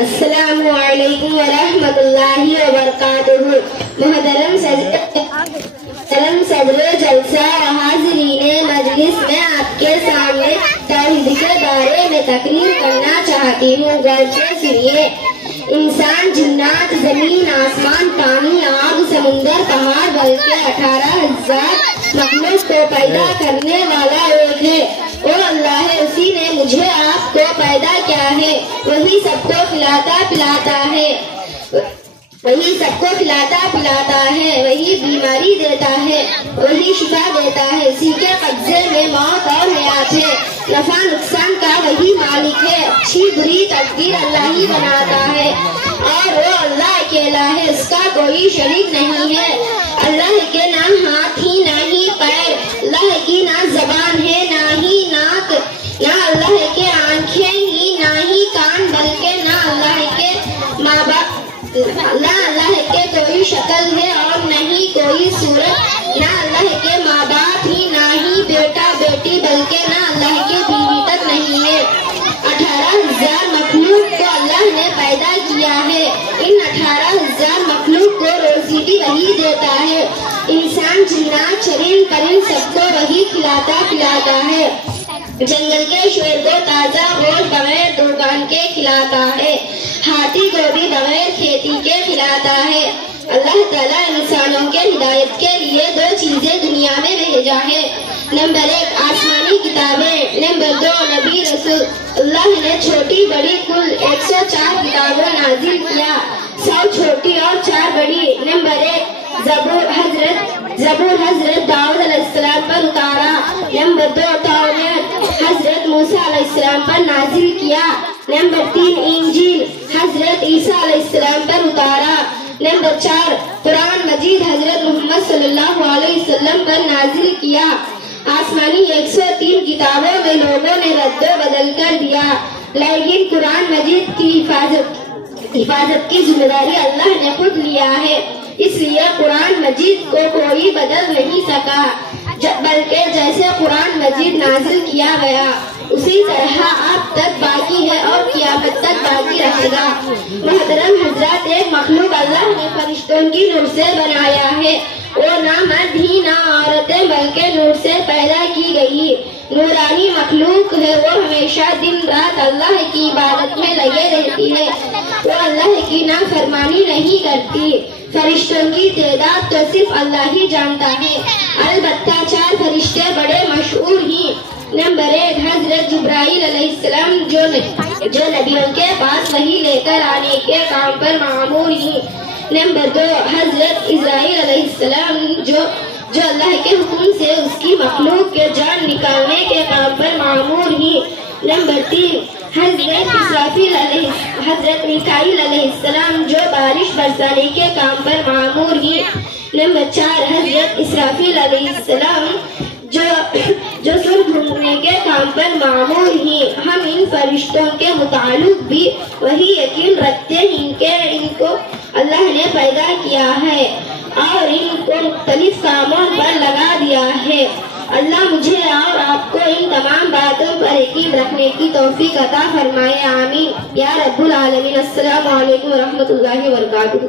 السلام علیکم ورحمۃ اللہ وبرکاتہ۔ محترم صدر جلسہ و حاضرین مجلس، میں آپ کے سامنے توحید کے بارے میں تقریر کرنا چاہتی ہوں، غور سے سنیے۔ انسان، جنات، زمین، آسمان، پانی، آگ، سمندر، پہاڑ، بلکہ 18,000 مخلوق کو پیدا کرنے والا ایک ہے، وہ اللہ ہے۔ اسی نے مجھے آپ کو پیدا کیا ہے، وہی سب کو کھلاتا پلاتا ہے، وہی بیماری دیتا ہے، وہی شفا دیتا ہے، اسی کے قبضے میں موت اور حیات ہے، نفع نقصان کا وہی مالک ہے، اچھی بری تقدیر اللہ ہی بناتا ہے، اور وہ اللہ اکیلا ہے، اس کا کوئی شریک نہیں ہے۔ اللہ کے نہ ہاتھ ہی نہ ہی پیر، اللہ کی نہ زبان ہے نہ ہی ناک، نہ اللہ کے آنکھیں ہی نہ ہی کان، بلکہ نہ اللہ کے ماں باپ، نہ اللہ کے کوئی شکل ہے اور نہ ہی کوئی صورت، نہ اللہ کے ماں باپ ہی نہ ہی بیٹا بیٹی، بلکہ نہ اللہ کے بیوی تک نہیں ہے۔ 18,000 مخلوق کو اللہ نے پیدا کیا ہے، ان 18,000 مخلوق کو روزی بھی وہی دیتا ہے، انسان، جنات، چرند پرند سب کو وہی کھلاتا پلاتا ہے، جنگل کے شیر کو تازہ گوشت بغیر دکان کے کھلاتا ہے، ہاتھی کو بھی بغیر کھیتی کے کھلاتا ہے۔ اللہ تعالیٰ انسانوں کے ہدایت کے لیے 2 چیزیں دنیا میں بھیجا ہے، نمبر 1 آسمانی کتابیں، نمبر 2 نبی رسول۔ اللہ نے چھوٹی بڑی کل 104 کتابیں نازل کیا، 100 چھوٹی اور 4 بڑی۔ نمبر 1 زبور حضرت داؤد علیہ السلام پر اتارا، نمبر 2 توراۃ حضرت موسیٰ علیہ السلام پر نازل کیا، نمبر 3 انجیل حضرت عیسیٰ علیہ السلام پر اتارا، نمبر 4 قرآن مجید حضرت محمد صلی اللہ علیہ وسلم پر نازل کیا۔ آسمانی 103 کتابوں میں لوگوں نے رد و بدل کر دیا، لیکن قرآن مجید کی حفاظت کی ذمہ داری اللہ نے خود لیا ہے، اس لیے قرآن مجید کو کوئی بدل نہیں سکا، بلکہ جیسے قرآن مجید نازل کیا گیا اسی طرح اب تک باقی ہے اور قیامت تک باقی رہے گا۔ محترم حضرات، ایک مخلوق اللہ نے فرشتوں کی نور سے بنایا ہے، وہ نہ مرد ہی نہ عورتیں بلکہ نور سے پیدا کی گئی نورانی مخلوق ہے، وہ ہمیشہ دن رات اللہ کی عبادت میں لگے رہتی ہے، وہ اللہ کی نافرمانی نہیں کرتی۔ فرشتوں کی تعداد تو صرف اللہ ہی جانتا ہے، البتہ 4 فرشتے بڑے مشہور ہیں۔ نمبر 1 حضرت جبرائیل علیہ السلام جو نبیوں کے پاس وحی لے کر آنے کے کام پر مامور ہیں۔ نمبر 2 حضرت اسرائیل علیہ السلام جو اللہ کے حکم سے اس کی مخلوق کے جان نکالنے کے کام پر مامور ہیں۔ نمبر 3 حضرت میکائیل علیہ السلام جو بارش برسانے کے کام پر مامور ہیں۔ نمبر 4 حضرت اسرافیل علیہ السلام جو سر گھومنے کے کام پر مامور ہیں۔ ہم ان فرشتوں کے متعلق بھی وہی یقین رکھتے ہیں کہ ان کو اللہ نے پیدا کیا ہے اور ان کو مختلف کاموں پر لگا دیا ہے۔ اللہ مجھے اور آپ کو ان تمام باتوں پر یقین رکھنے کی توفیق عطا فرمائے، آمین یا رب العالمین۔ السلام علیکم ورحمۃ اللہ وبرکاتہ۔